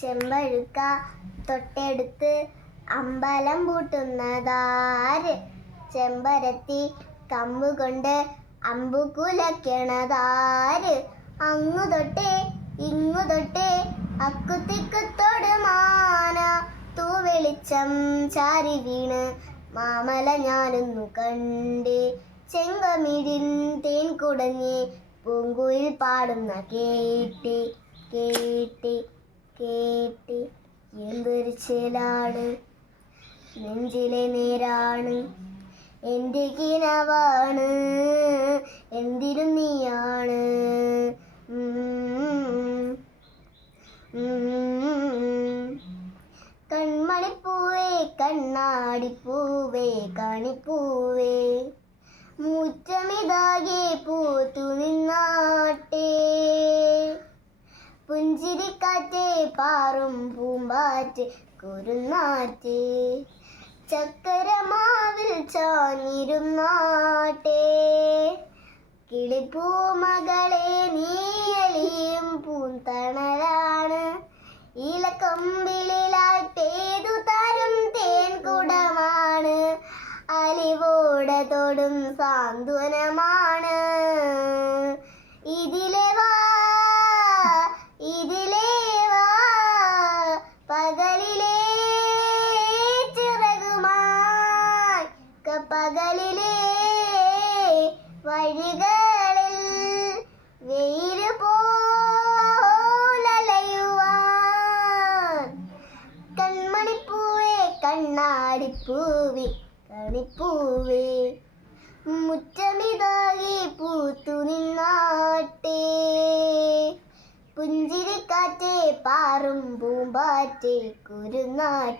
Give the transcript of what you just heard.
ചെമ്പഴുക്ക തൊട്ടെടുത്ത് അമ്പലം പൂട്ടുന്നതാര്? ചെമ്പരത്തി കമ്പുകൊണ്ട് അമ്പു കുലയ്ക്കണതാര്? അങ്ങു തൊട്ടേ ഇങ്ങു തൊട്ടേ അക്കുത്തിക്കുത്തോട് മാന തൂവെളിച്ചം ചാരി വീണ് മാമല ഞാനൊന്നു കണ്ടേ. ചെങ്കമിഴിൻ തേൻ കുടഞ്ഞ് പൂങ്കുയിൽ പാടുന്ന കേട്ടി കേട്ടി കേട്ടി. എന്തൊരു ചേലാണ് നെഞ്ചിലെ നേരാണ് എൻ്റെ കിനവാണ് എന്തിനും നീയാണ്. കൺമണിപ്പൂവേ കണ്ണാടിപ്പൂവേ കണിപ്പൂവേ മുറ്റമിതാകെ പൂത്തു നിന്നാട്ടെ. പുഞ്ചിരിക്കാറ്റേ പാറും പൂമ്പാറ്റ് കുരുന്നാറ്റ് ചക്കരമാവിൽ ചാഞ്ഞിരുന്നാട്ടെ. കിളിപ്പൂമകളെ നീയലിയും പൂന്തണലാണ് ഇലക്കൊമ്പിലായി പേതു തരും തേൻ കുടമാണ്. അലിവോടെ തൊടും സാന്ത്വനമാണ്. ഇതിലെ വാ ഇതിലെ വാ പകലിലെ ചിറകുമായി പകലിലെ വഴികളിൽ വെയിൽ പോലലയുവാൻ. കൺമണിപ്പൂവേ കണ്ണാടിപ്പൂവേ കണിപ്പൂവേ മുറ്റമിതാകെ പൂത്തു നിന്നാട്ടെ. പുഞ്ചിരിക്കാറ്റേ പാറും പൂമ്പാറ്റേ കുരുന്നാറ്റേ.